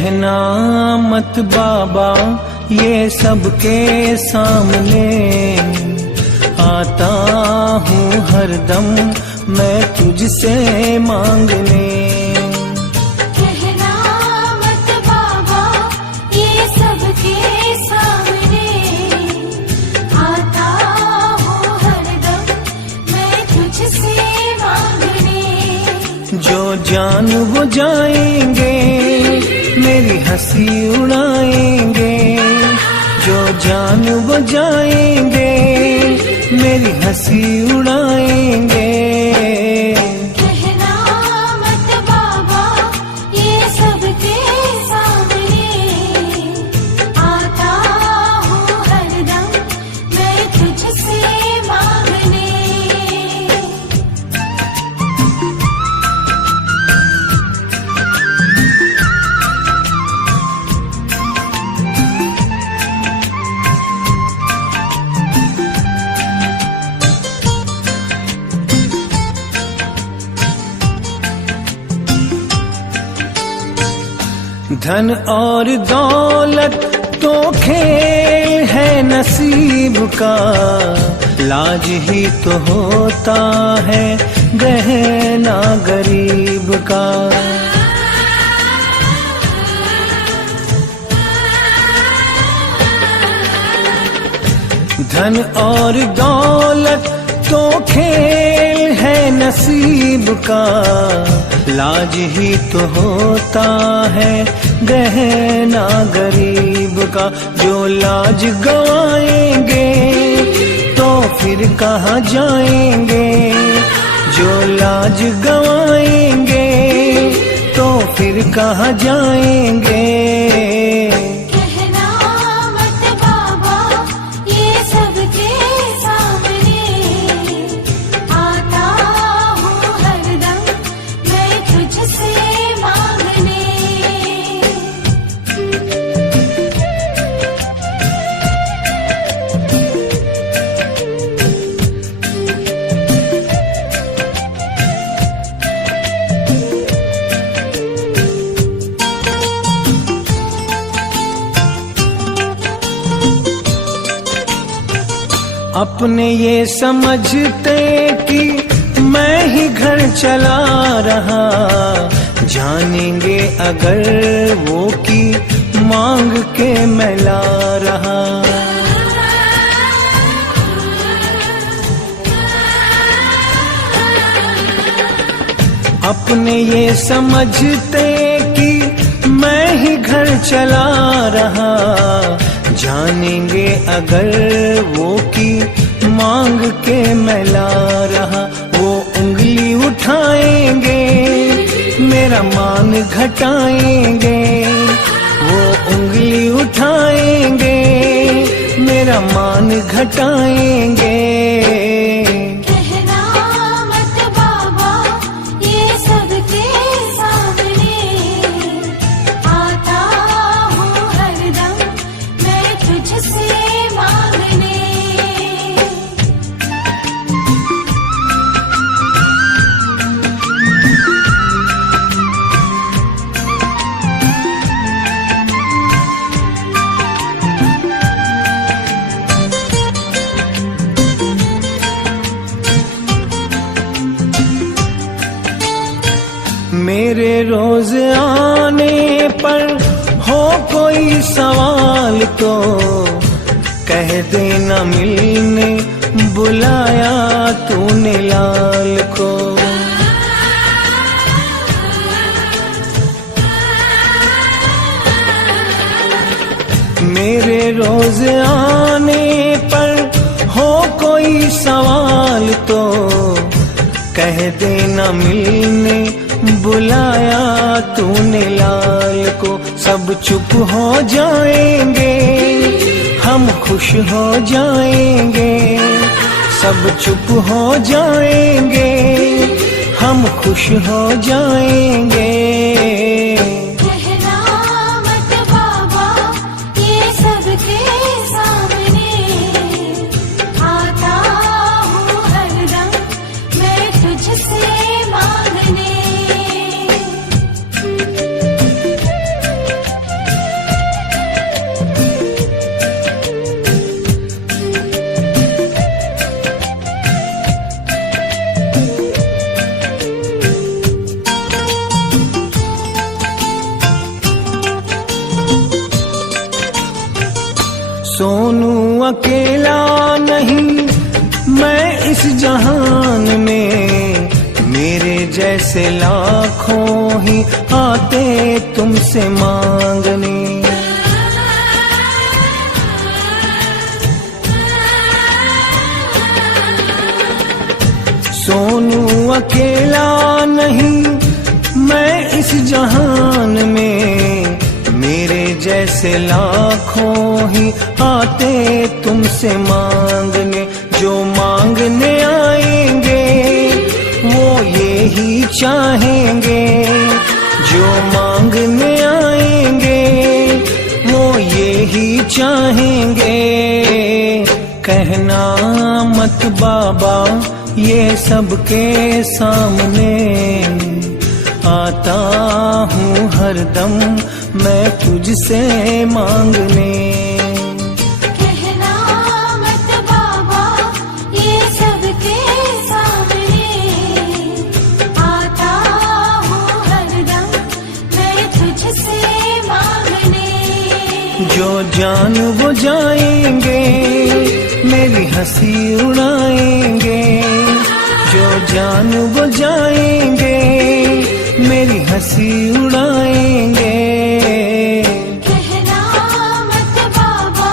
कहना मत बाबा ये सबके सामने, आता हूँ हरदम मैं तुझसे मांगने। कहना मत बाबा ये सबके सामने, आता हूँ हरदम मैं तुझसे मांगने। जो जान वो जाएंगे मेरी हंसी उड़ाएंगे, जो जान वो जाएंगे मेरी हंसी उड़ाएंगे। कहना मत बाबा ये सबके सामने, आता हूँ हरदम मैं तुझसे मांगने। धन और दौलत तो खेल है नसीब का, लाज ही तो होता है गहना गरीब का। धन और दौलत तो खेल है नसीब का, लाज ही तो होता है गहना गरीब का। जो लाज गवाएंगे तो फिर कहाँ जाएंगे, जो लाज गवाएंगे तो फिर कहाँ जाएंगे। अपने ये समझते कि मैं ही घर चला रहा, जानेंगे अगर वो कि मांग के मैं ला रहा। अपने ये समझते कि मैं ही घर चला रहा, जानेंगे अगर वो कि मांग के मैं ला रहा। वो उंगली उठाएंगे मेरा मान घटाएंगे, वो उंगली उठाएंगे मेरा मान घटाएंगे। मेरे रोज आने पर हो कोई सवाल तो कह देना मिलने बुलाया तूने लाल को। मेरे रोज आने पर हो कोई सवाल तो कह देना मिलने बुलाया तूने लाल को। सब चुप हो जाएंगे हम खुश हो जाएंगे, सब चुप हो जाएंगे हम खुश हो जाएंगे। अकेला नहीं मैं इस जहान में, मेरे जैसे लाखों ही आते तुमसे मांगने। सोनू अकेला नहीं मैं इस जहान में, मेरे जैसे लाखों ही आते तुमसे मांगने। जो मांगने आएंगे वो यही चाहेंगे, जो मांगने आएंगे वो यही चाहेंगे। कहना मत बाबा ये सबके सामने, आता हूँ हरदम मैं तुझसे मांगने। कहना मत बाबा ये सबके सामने, आता हूँ हरदम मैं तुझसे मांगने। जो जान वो जाएंगे मेरी हंसी उड़ाएंगे, जो जान वो जाएंगे मेरी हंसी उड़ाएंगे। कहना मत बाबा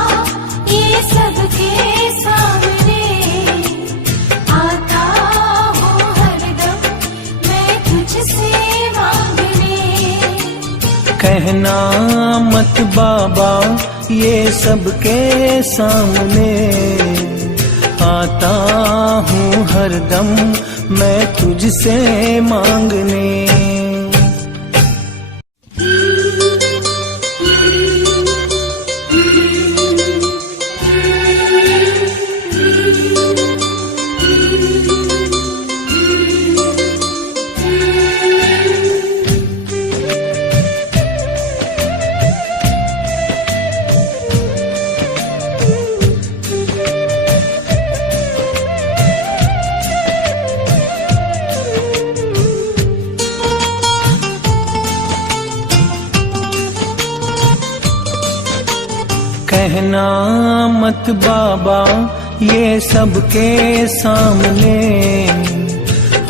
ये सबके सामने, आता हूँ हरदम मैं तुझसे मांगने। कहना मत बाबा ये सबके सामने, आता हूँ हरदम मैं तुझसे मांगने। कहना मत बाबा ये सबके सामने,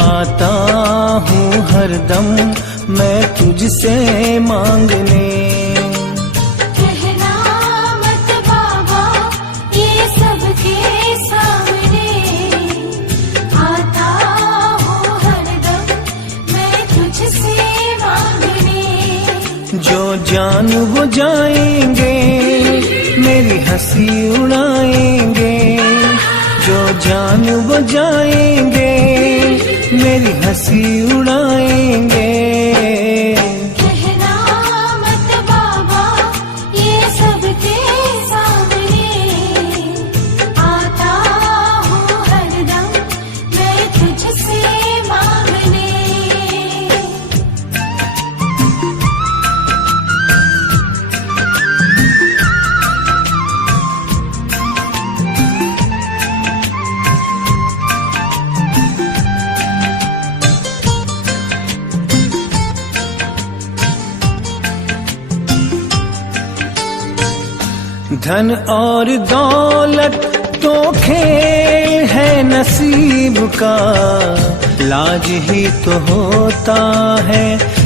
आता हूँ हरदम मैं तुझसे मांगने। कहना मत बाबा ये सबके सामने, आता हूँ हरदम मैं तुझसे मांगने। जो जान वो जाएंगे मेरी हंसी उड़ाएंगे, जो जान वो जाएंगे मेरी हंसी उड़ाएंगे। कहना मत बाबा ये सबके सामने, आता हूँ हरदम मैं तुझसे मांगने। धन और दौलत तो खेल है नसीब का, लाज ही तो होता है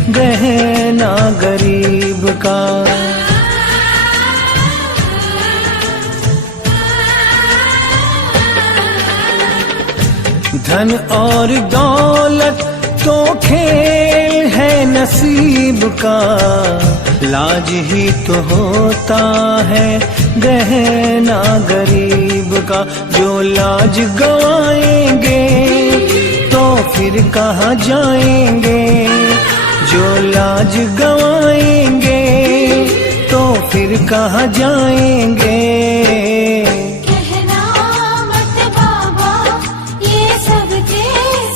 गहना गरीब का। धन और दौलत तो खेल है नसीब का, लाज ही तो होता है गहना गरीब का। जो लाज गवाएंगे तो फिर कहाँ जाएंगे, जो लाज गवाएंगे तो फिर कहाँ जाएंगे। कहना मत बाबा ये सबके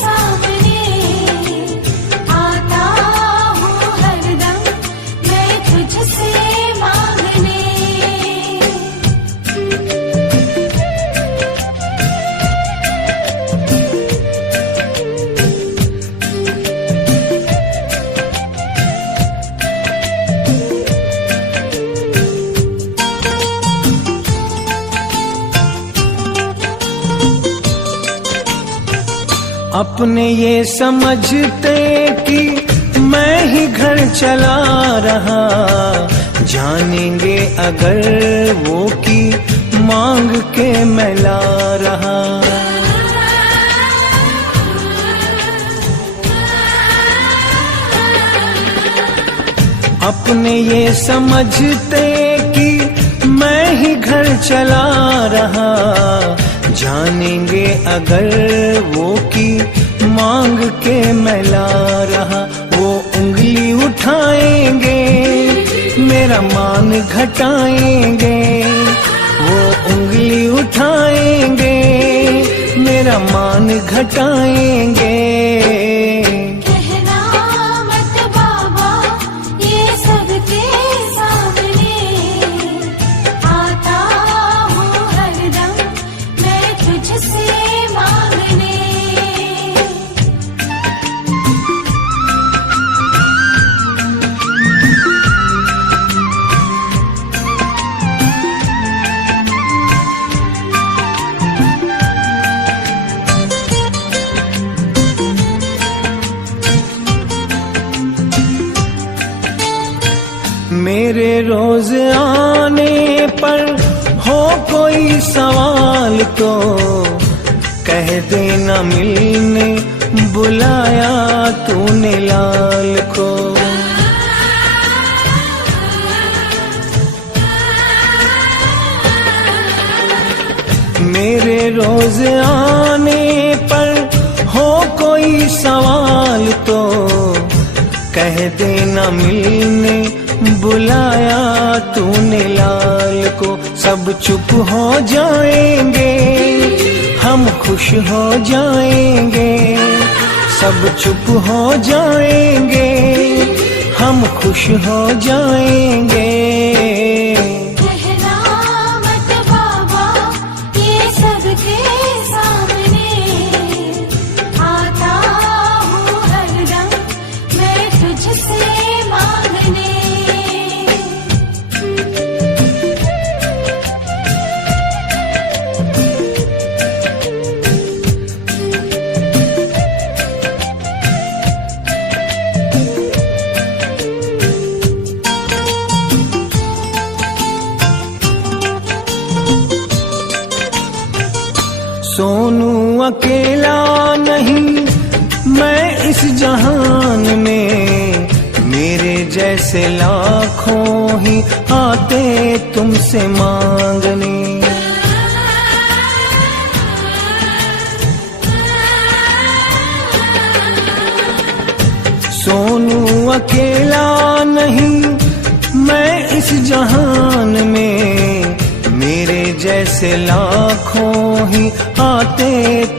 सामने, आता हूँ हरदम मैं तुझसे मांगने। अपने ये समझते कि मैं ही घर चला रहा, जानेंगे अगर वो कि मांग के मैं ला रहा। अपने ये समझते कि मैं ही घर चला रहा, जानेंगे अगर वो कि मांग के मैं ला रहा। वो उंगली उठाएंगे, मेरा मान घटाएंगे। वो उंगली उठाएंगे, मेरा मान घटाएंगे। कहना मत बाबा ये सबके सामने, आता हूँ हरदम मैं तुझसे मांगने। मेरे रोज आने पर हो कोई सवाल तो कह देना मिलने बुलाया तूने लाल को। मेरे रोज आने पर हो कोई सवाल तो कह देना मिलने बुलाया तूने लाल को। सब चुप हो जाएंगे, हम खुश हो जाएंगे। सब चुप हो जाएंगे, हम खुश हो जाएंगे। कहना मत बाबा ये सबके सामने, आता हूँ हरदम मैं तुझसे मांगने। सोनू अकेला नहीं मैं इस जहान में, मेरे जैसे लाखों ही आते तुमसे मांगने। सोनू अकेला नहीं मैं इस जहान में, मेरे जैसे लाखों ही आते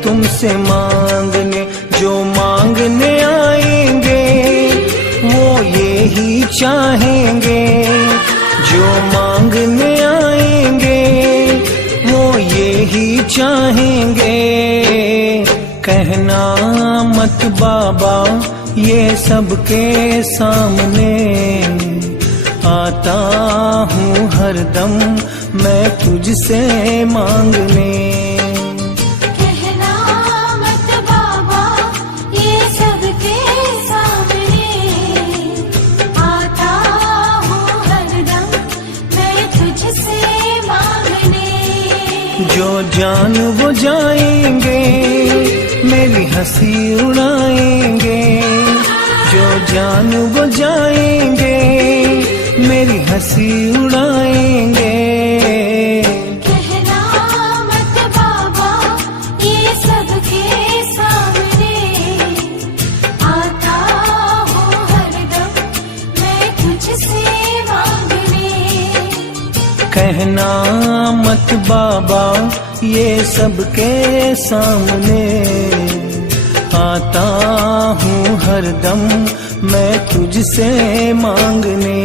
तुमसे मांगने। जो मांगने आएंगे वो यही चाहेंगे, जो मांगने आएंगे वो यही चाहेंगे। कहना मत बाबा ये सबके सामने, आता हूँ हरदम मैं तुझसे मांगने। कहना मत बाबा ये सबके सामने, आता हूँ हरदम मैं तुझसे मांगने। जो जान वो जाएंगे मेरी हंसी उड़ाएंगे। जो जान वो जाएंगे मेरी हंसी उड़ाएंगे। कहना मत बाबा ये सबके सामने, आता हूँ हरदम मैं तुझसे मांगने। कहना मत बाबा ये सबके सामने, आता हूँ हरदम मैं तुझसे मांगने।